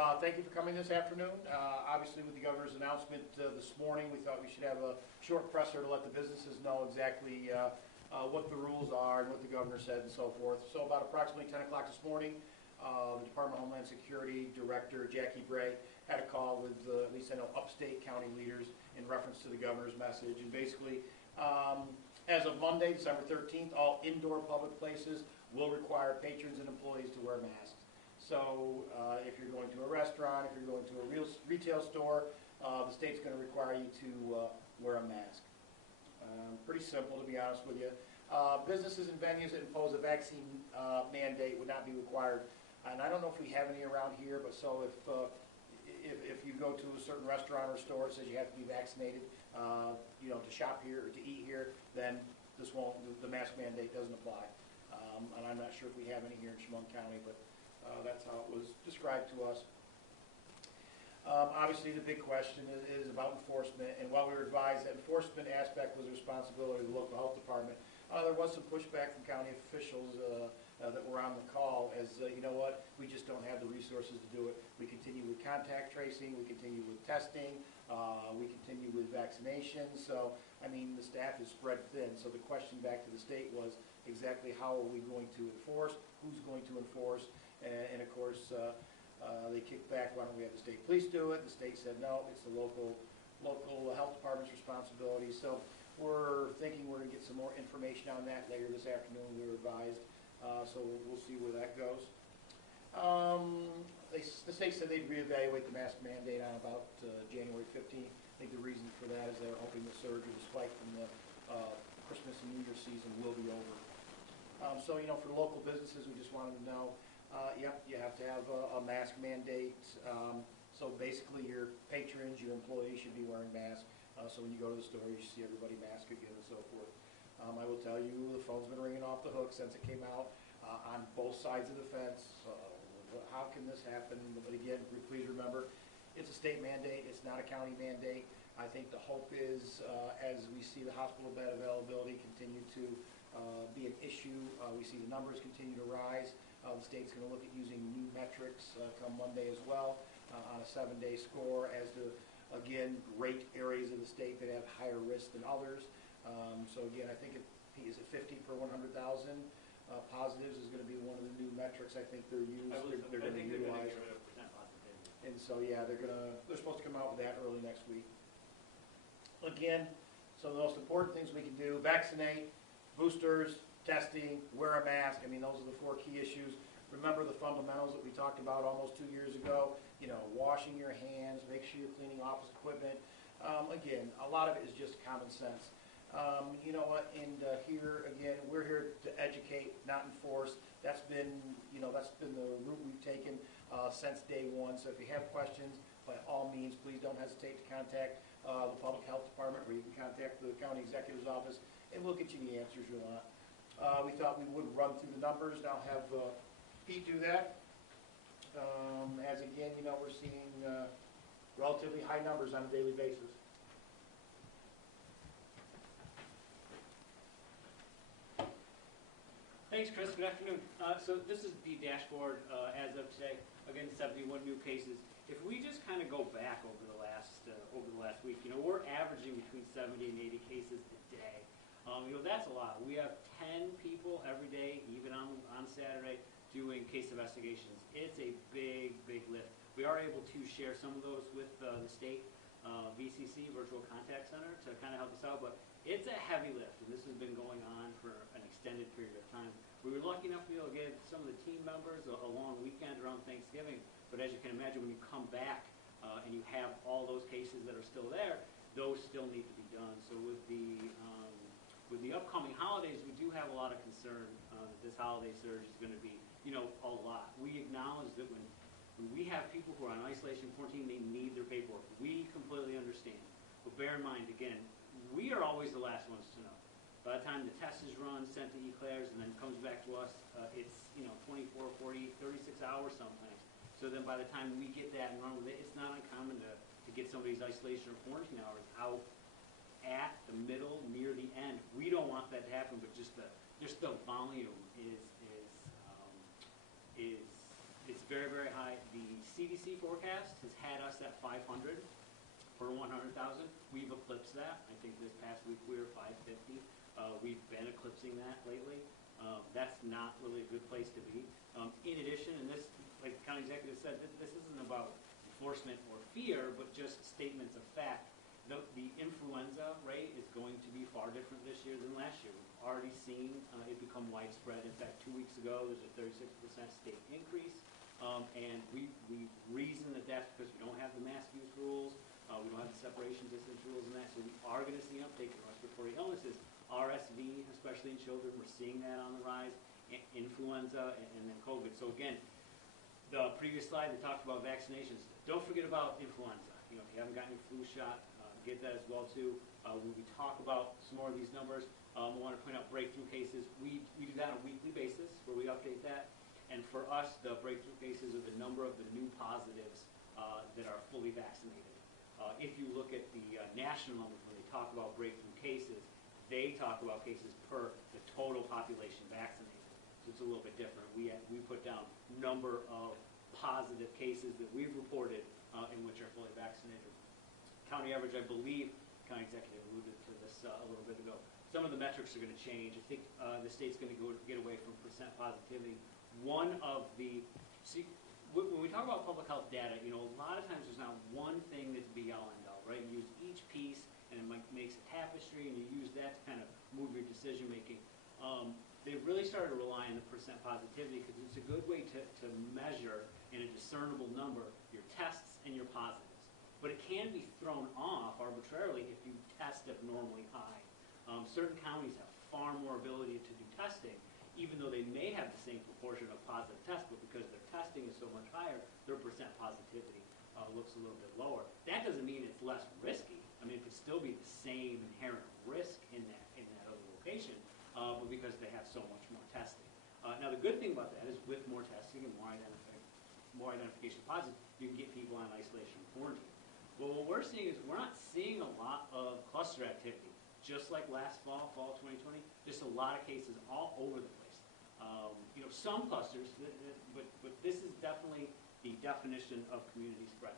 Thank you for coming this afternoon. Obviously, with the governor's announcement this morning, we thought we should have a short presser to let the businesses know exactly what the rules are and what the governor said and so forth. So about approximately 10 o'clock this morning, the Department of Homeland Security Director Jackie Bray had a call with, at least I know, upstate county leaders in reference to the governor's message. And basically, as of Monday, December 13th, all indoor public places will require patrons and employees to wear masks. So if you're going to a restaurant, if you're going to a retail store, the state's going to require you to wear a mask. Pretty simple, to be honest with you. Businesses and venues that impose a vaccine mandate would not be required. And I don't know if we have any around here, but so if you go to a certain restaurant or store that says you have to be vaccinated, to shop here or to eat here, then this won't. The mask mandate doesn't apply. And I'm not sure if we have any here in Chemung County, but that's how it was described to us. Obviously, the big question is about enforcement, and while we were advised that enforcement aspect was the responsibility of the local health department, there was some pushback from county officials that were on the call as, you know what, we just don't have the resources to do it. We continue with contact tracing, we continue with testing, we continue with vaccinations, so, I mean, the staff is spread thin, so the question back to the state was exactly how are we going to enforce, who's going to enforce, and of course, they kicked back, why don't we have the state police do it? The state said no, it's the local health department's responsibility. So we're thinking we're going to get some more information on that later this afternoon, we were advised. So we'll see where that goes. The state said they'd reevaluate the mask mandate on about January 15th. I think the reason for that is they're hoping the surge or the spike from the Christmas and New Year season will be over. So, for the local businesses, we just wanted to know, yep, you have to have a mask mandate. So basically your patrons, your employees should be wearing masks. So when you go to the store, you see everybody masked again and so forth. I will tell you, the phone's been ringing off the hook since it came out on both sides of the fence. How can this happen? But again, please remember, it's a state mandate. It's not a county mandate. I think the hope is, as we see the hospital bed availability continue to be an issue, we see the numbers continue to rise. The state's going to look at using new metrics come Monday as well on a 7-day score as to, again, rate areas of the state that have higher risk than others. So again, I think is it 50 per 100,000 positives is going to be one of the new metrics I think they're used. They're going to utilize. And so yeah, they're supposed to come out with that early next week. Again, so the most important things we can do: vaccinate, boosters, testing, wear a mask. I mean, those are the 4 key issues. Remember the fundamentals that we talked about almost 2 years ago. Washing your hands, make sure you're cleaning office equipment. Again, a lot of it is just common sense. You know what? And here again, we're here to educate, not enforce. That's been the route we've taken since day one. So if you have questions, by all means, please don't hesitate to contact the public health department, or you can contact the county executive's office, and we'll get you the answers you want. We thought we would run through the numbers. Now have Pete do that. As again, we're seeing relatively high numbers on a daily basis. Thanks, Chris. Good afternoon. So this is the dashboard as of today. Again, 71 new cases. If we just kind of go back over the last week, we're averaging between 70 and 80 cases a day. That's a lot. We have 10 people every day, even on Saturday, doing case investigations. It's a big lift. We are able to share some of those with the state VCC, Virtual Contact Center, to kind of help us out, but it's a heavy lift, and this has been going on for an extended period of time. We were lucky enough to be able to give some of the team members a long weekend around Thanksgiving, but as you can imagine, when you come back and you have all those cases that are still there, those still need to be done. So with the upcoming holidays, we do have a lot of concern that this holiday surge is going to be, a lot. We acknowledge that when we have people who are on isolation quarantine, they need their paperwork. We completely understand. But bear in mind, again, we are always the last ones to know. By the time the test is run, sent to e-clairs, and then comes back to us, it's 24, 40, 36 hours sometimes. So then by the time we get that and run with it, it's not uncommon to get somebody's isolation or quarantine hours out at the middle, near the end. We don't want that to happen, but just the volume is it's very, very high. The CDC CDC forecast has had us at 500 per 100,000. We've eclipsed that. I think this past week we were 550. We've been eclipsing that lately. That's not really a good place to be. In addition, and this, like the county executive said, this isn't about enforcement or fear, but just statements of fact. The influenza rate is going to be far different this year than last year. We've already seen it become widespread. In fact, 2 weeks ago, there's a 36% state increase. And we reason that that's because we don't have the mask use rules, we don't have the separation distance rules and that, so we are going to see an uptake in respiratory illnesses. RSV, especially in children, we're seeing that on the rise, influenza, and then COVID. So again, the previous slide that talked about vaccinations, don't forget about influenza. You know, if you haven't gotten your flu shot, get that as well too. When we talk about some more of these numbers, I want to point out breakthrough cases. We do that on a weekly basis where we update that. And for us, the breakthrough cases are the number of the new positives that are fully vaccinated. If you look at the national numbers when they talk about breakthrough cases, they talk about cases per the total population vaccinated. So it's a little bit different. We put down number of positive cases that we've reported in which are fully vaccinated. County average, I believe, county executive alluded to this a little bit ago. Some of the metrics are going to change. I think the state's going to get away from percent positivity. When we talk about public health data, you know, a lot of times there's not one thing that's be all end all, right? You use each piece and it makes a tapestry, and you use that to kind of move your decision making. They've really started to rely on the percent positivity because it's a good way to measure in a discernible number your tests and your positives. But it can be thrown off arbitrarily if you test abnormally high. Certain counties have far more ability to do testing, even though they may have the same proportion of positive tests, but because their testing is so much higher, their percent positivity looks a little bit lower. That doesn't mean it's less risky. I mean, it could still be the same inherent risk in that other location, but because they have so much more testing. Now, the good thing about that is with more testing and more identification positive, you can get people on isolation and quarantine. Well, what we're seeing is we're not seeing a lot of cluster activity, just like last fall 2020, just a lot of cases all over the place. You know, some clusters, but this is definitely the definition of community spread.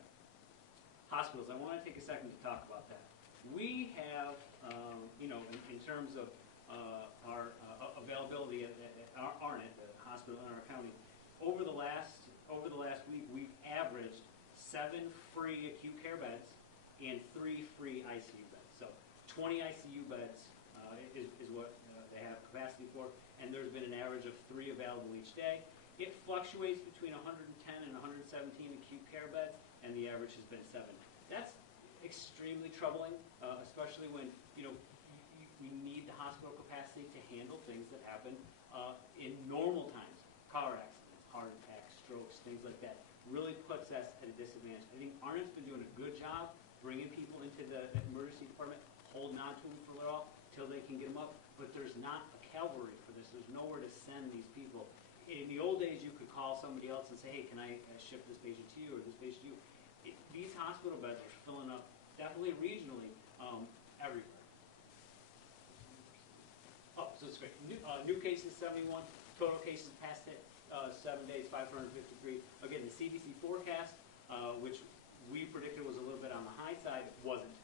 Hospitals, I want to take a second to talk about that. We have, you know, in terms of our availability at ARNIT, the hospital in our county, over the last week, we've averaged 7 free acute care beds and 3 free ICU beds. So 20 ICU beds is what they have capacity for, and there's been an average of 3 available each day. It fluctuates between 110 and 117 acute care beds, and the average has been 7. That's extremely troubling, especially when, you know, we need the hospital capacity to handle things that happen in normal times. Car accidents, heart attacks, strokes, things like that. Really puts us at a disadvantage. I think ARNIT's been doing a good job bringing people into the emergency department, holding on to them for a little till they can get them up, but there's not a cavalry for this. There's nowhere to send these people. In the old days, you could call somebody else and say, hey, can I ship this patient to you or this patient to you? These hospital beds are filling up, definitely regionally, everywhere. Oh, so it's great. New cases, 71. Total cases past 7 days, 553. Again, the CDC forecast, which we predicted was a little bit on the high side, wasn't.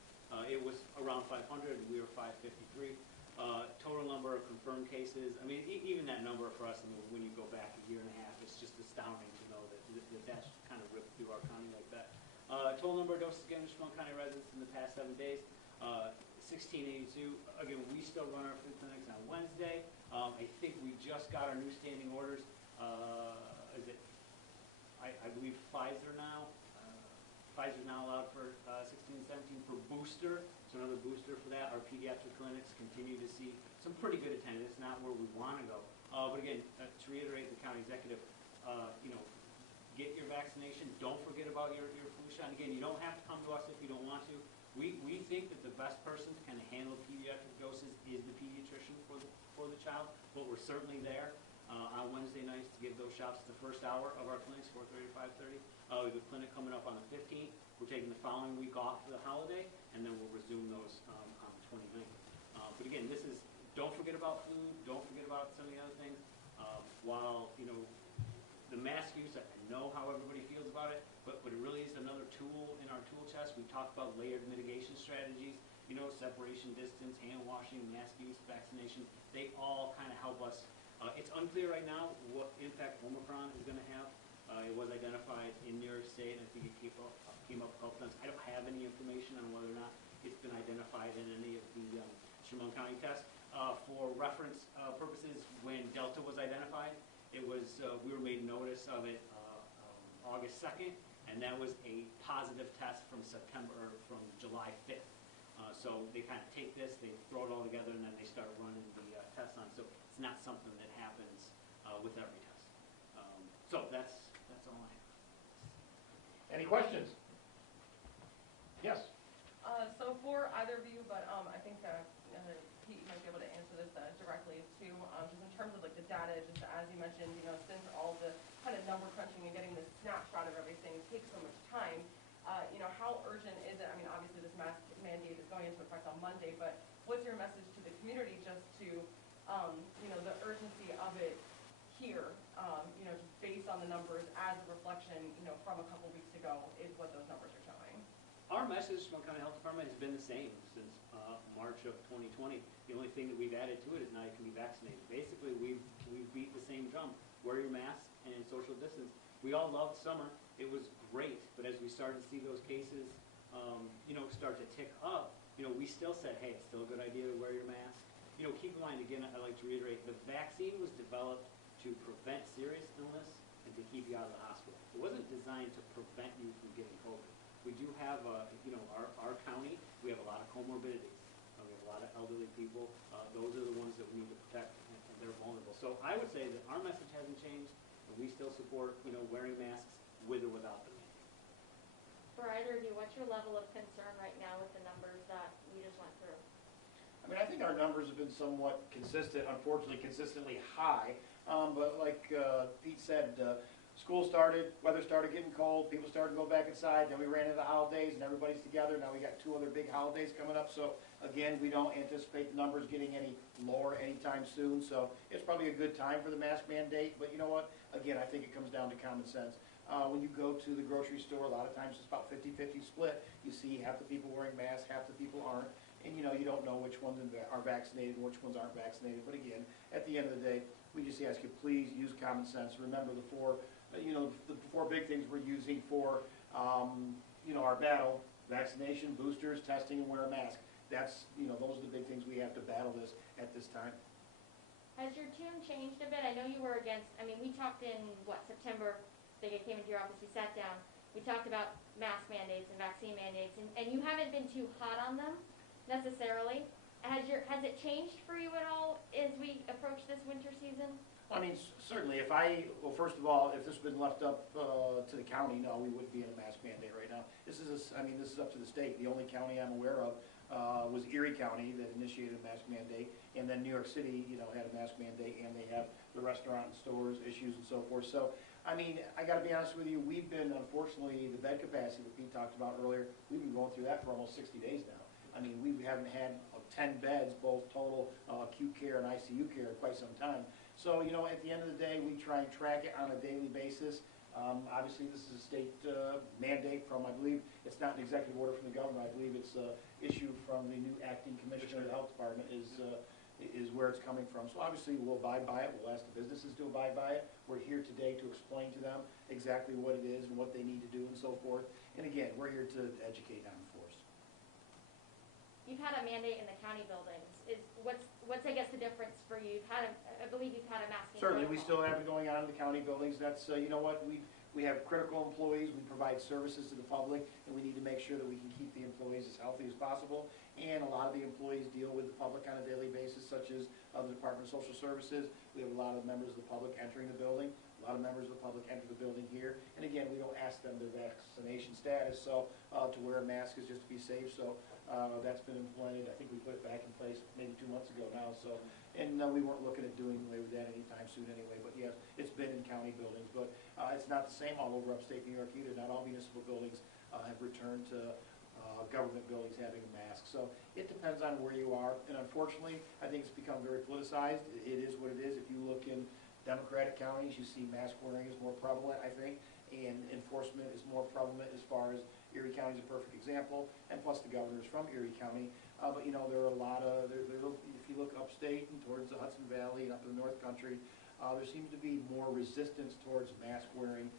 It was around 500. We were 553. Total number of confirmed cases. I mean, even that number for us, I mean, when you go back a year and a half, it's just astounding to know that that's kind of ripped through our county like that. Total number of doses given to Chemung County residents in the past 7 days, 1682. Again, we still run our food clinics on Wednesday. I think we just got our new standing orders. I believe Pfizer now. Pfizer's now allowed for 16 and 17 for booster, so another booster for that. Our pediatric clinics continue to see some pretty good attendance, not where we want to go. But again, to reiterate the county executive, you know, get your vaccination. Don't forget about your flu shot. And again, you don't have to come to us if you don't want to. We think that the best person to kind of handle pediatric doses is the pediatrician for the child, but we're certainly there on Wednesday nights to give those shots the first hour of our clinics, 4:30 to 5:30. We have a clinic coming up on the 15th. We're taking the following week off for the holiday, and then we'll resume those on the 29th. But again, this is, don't forget about flu, don't forget about some of the other things. While, you know, the mask use, I know how everybody feels about about it, but it really is another tool in our tool chest. We talk about layered mitigation strategies, you know, separation, distance, hand washing, mask use, vaccination. They all kind of help us. It's unclear right now what impact Omicron is going to have. It was identified in New York State, and I think it came up a couple times. I don't have any information on whether or not it's been identified in any of the Chemung County tests. For reference purposes, when Delta was identified, it was we were made notice of it August 2nd, and that was a positive test from July 5th. So they kind of take this, they throw it all together, and then they start running the tests on. So it's not something that happens with every test. So that's all I have. Any questions? Yes. So for either of you, but I think Pete might be able to answer this directly too, just in terms of like the data, just as you mentioned, you know, since all the kind of number crunching and getting this snapshot of everything takes so much time, you know, how urgent is it? I mean, obviously this mask mandate is going into effect on Monday, but what's your message to the community just to, you know, the urgency of it here, you know, just based on the numbers as a reflection, you know, from a couple weeks ago is what those numbers are showing? Our message from Chemung County Health Department has been the same since March of 2020. The only thing that we've added to it is now you can be vaccinated. Basically, we've beat the same drum. Wear your mask and social distance. We all loved summer. It was great, but as we started to see those cases, you know, start to tick up, you know, we still said, hey, it's still a good idea to wear your mask. You know, keep in mind, again, I like to reiterate, the vaccine was developed to prevent serious illness and to keep you out of the hospital. It wasn't designed to prevent you from getting COVID. We do have, you know, our county, we have a lot of comorbidities. We have a lot of elderly people. Those are the ones that we need to protect, and they're vulnerable. So I would say that our message hasn't changed, and we still support, you know, wearing masks with or without the mandate. For either of you, what's your level of concern right now with the numbers that we just went through? I mean, I think our numbers have been somewhat consistent, unfortunately consistently high. But like Pete said, school started, weather started getting cold, people started to go back inside, then we ran into the holidays and everybody's together. Now we got 2 other big holidays coming up, so again, we don't anticipate the numbers getting any lower anytime soon, so it's probably a good time for the mask mandate. But you know what, again, I think it comes down to common sense. When you go to the grocery store, a lot of times it's about 50-50 split. You see half the people wearing masks, half the people aren't, and you know, you don't know which ones are vaccinated and which ones aren't vaccinated. But again, at the end of the day, we just ask you, please use common sense. Remember the 4 big things we're using for, you know, our battle: vaccination, boosters, testing, and wear a mask. That's, you know, those are the big things we have to battle this at this time. Has your tune changed a bit? I know you were against, I mean, we talked in, September, I think I came into your office, we sat down, we talked about mask mandates and vaccine mandates, and you haven't been too hot on them, necessarily. Has it changed for you at all as we approach this winter season? I mean, certainly, well, first of all, if this had been left up to the county, no, we wouldn't be in a mask mandate right now. This is up to the state. The only county I'm aware of was Erie County that initiated a mask mandate, and then New York City, you know, had a mask mandate, and they have the restaurant and stores issues and so forth. So, I mean, I got to be honest with you, we've been, unfortunately, the bed capacity that Pete talked about earlier, we've been going through that for almost 60 days now. I mean, we haven't had 10 beds, both total acute care and ICU care, in quite some time. So, you know, at the end of the day, we try and track it on a daily basis. Obviously, this is a state mandate from, I believe, it's not an executive order from the governor. I believe it's issued from the new acting commissioner of the health department is where it's coming from. So obviously, we'll abide by it. We'll ask the businesses to abide by it. We're here today to explain to them exactly what it is and what they need to do and so forth. And again, we're here to educate on the force. You've had a mandate in the county buildings. What's I guess the difference for you? I believe you've had a masking. Certainly, we protocol. still have it going on in the county buildings. That's, you know what, we have critical employees, we provide services to the public, and we need to make sure that we can keep the employees as healthy as possible. And a lot of the employees deal with the public on a daily basis, such as the Department of Social Services. We have a lot of members of the public entering the building. A lot of members of the public enter the building here. And again, we don't ask them their vaccination status, so to wear a mask is just to be safe. So that's been implemented. I think we put it back in place maybe 2 months ago now. So, and we weren't looking at doing away with that anytime soon anyway. But yes, it's been in county buildings. But it's not the same all over upstate New York either. Not all municipal buildings have returned to government buildings having a mask. So it depends on where you are. And unfortunately, I think it's become very politicized. It is what it is. If you look in Democratic counties, you see mask wearing is more prevalent, I think. and enforcement is more prevalent as far as Erie County's a perfect example, and plus the governor's from Erie County. But you know, there are a lot of, if you look upstate and towards the Hudson Valley and up in the North Country, there seems to be more resistance towards mask wearing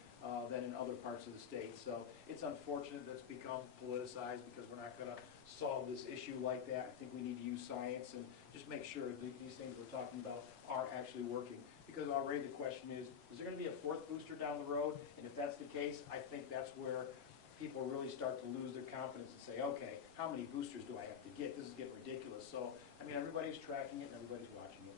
than in other parts of the state. So it's unfortunate that it's become politicized because we're not going to solve this issue like that. I think we need to use science and just make sure that these things we're talking about are actually working. Because already the question is there going to be a fourth booster down the road? And if that's the case, I think that's where people really start to lose their confidence and say, okay, how many boosters do I have to get? This is getting ridiculous. So, I mean, everybody's tracking it and everybody's watching it.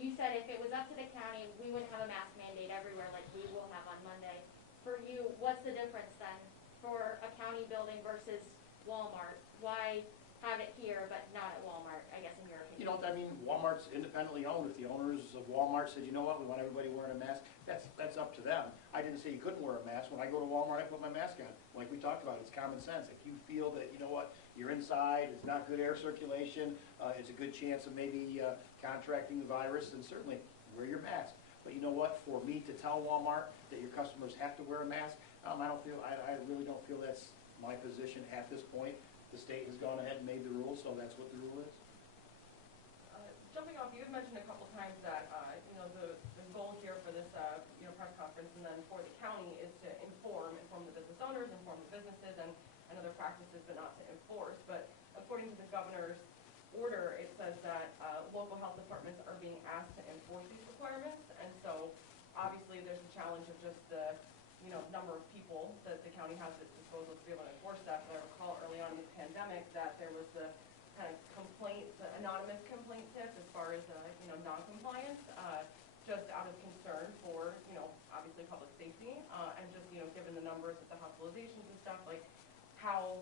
You said if it was up to the county, we would have a mask mandate everywhere like we will have on Monday. For you, what's the difference then for a county building versus Walmart? Why have it here but not at Walmart, I guess, in your opinion? You know, I mean, Walmart's independently owned. If the owners of Walmart said, you know what, we want everybody wearing a mask, that's up to them. I didn't say you couldn't wear a mask. When I go to Walmart, I put my mask on. Like we talked about, it's common sense. If you feel that, you know what, you're inside, it's not good air circulation, it's a good chance of maybe contracting the virus, then certainly wear your mask. But you know what, for me to tell Walmart that your customers have to wear a mask, I really don't feel that's my position at this point. The state has gone ahead and made the rule, so that's what the rule is. Jumping off, you had mentioned a couple times that, you know, the goal here for this, you know, press conference and then for the county is to inform the business owners, inform the businesses and other practices, but not to enforce. But according to the governor's order, it says that local health departments are being asked to enforce these requirements. And so obviously there's a challenge of just the, you know, number of people that the county has at its disposal to be able to enforce that. But I recall early on in the pandemic that there was the kind of complaint, the anonymous complaint tip as far as, you know, non-compliance, just out of concern for, you know, obviously public safety, and just, you know, given the numbers of the hospitalizations and stuff, like, how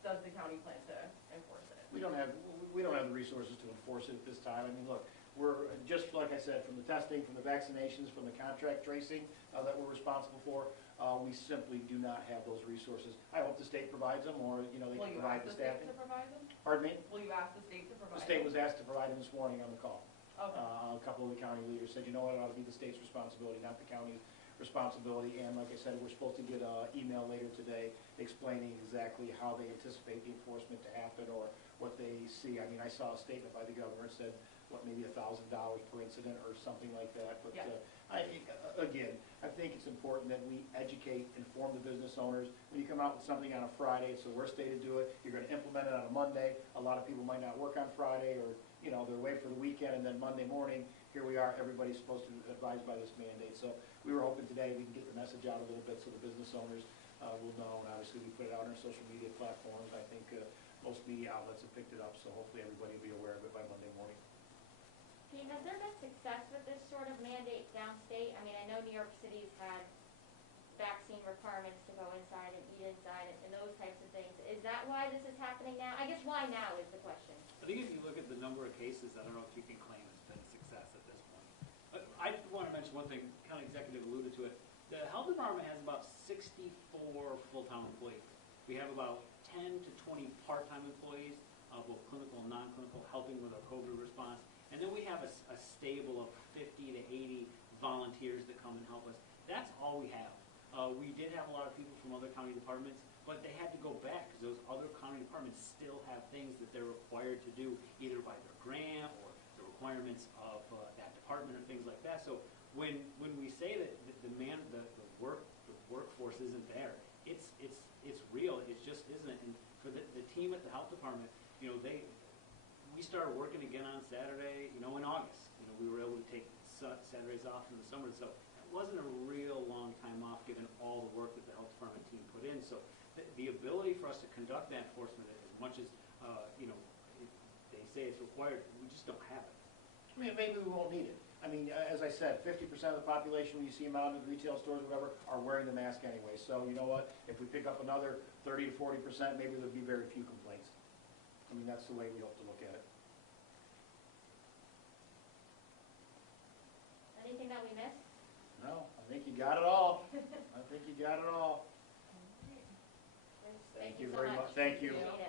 does the county plan to enforce it? We don't have the resources to enforce it at this time. I mean, look, we're, just like I said, from the testing, from the vaccinations, from the contract tracing that we're responsible for, we simply do not have those resources. I hope the state provides them, or, you know, they can provide the staffing. Will you ask the state to provide them? Pardon me? Will you ask the state to provide them? The state was asked to provide them this morning on the call. Okay. A couple of the county leaders said, you know what, it ought to be the state's responsibility, not the county's responsibility. And like I said, we're supposed to get an email later today explaining exactly how they anticipate the enforcement to happen or what they see. I mean, I saw a statement by the governor that said, what, maybe $1,000 per incident or something like that. But yeah. Again, I think it's important that we educate, inform the business owners. When you come out with something on a Friday, it's the worst day to do it. You're going to implement it on a Monday. A lot of people might not work on Friday, or, you know, they're away for the weekend, and then Monday morning, here we are, everybody's supposed to be advised by this mandate. So we were hoping today we can get the message out a little bit so the business owners will know. And obviously we put it out on our social media platforms. I think most media outlets have picked it up, so hopefully everybody will be aware of it by Monday morning. Pete, has there been success with this sort of mandate downstate? I mean, I know New York City's had vaccine requirements to go inside and eat inside and those types of things. Is that why this is happening now? I guess why now is the question. I think if you look at the number of cases, I don't know if you can claim it's been a success at this point. But I want to mention one thing, county executive alluded to it. The health department has about 64 full-time employees. We have about 10 to 20 part-time employees, both clinical and non-clinical, helping with our COVID response. And then we have a stable of 50 to 80 volunteers that come and help us. That's all we have. We did have a lot of people from other county departments, but they had to go back because those other county departments still have things that they're required to do, either by their grant or the requirements of that department or things like that. So when we say that the workforce isn't there, it's real. It just isn't. And for the team at the health department, you know, we started working again on Saturday, you know, in August. You know, we were able to take Saturdays off in the summer, so it wasn't a real long time off given all the work that the health department team put in. So the ability for us to conduct that enforcement as much as, you know, they say it's required, we just don't have it. I mean, maybe we won't need it. I mean, as I said, 50% of the population, when you see them out in the retail stores or whatever, are wearing the mask anyway. So you know what? If we pick up another 30 to 40%, maybe there'll be very few complaints. I mean, that's the way we hope to look at it. Anything that we missed? No, I think you got it all. I think you got it all. Thank you so very much. much. Thank you. Appreciate it.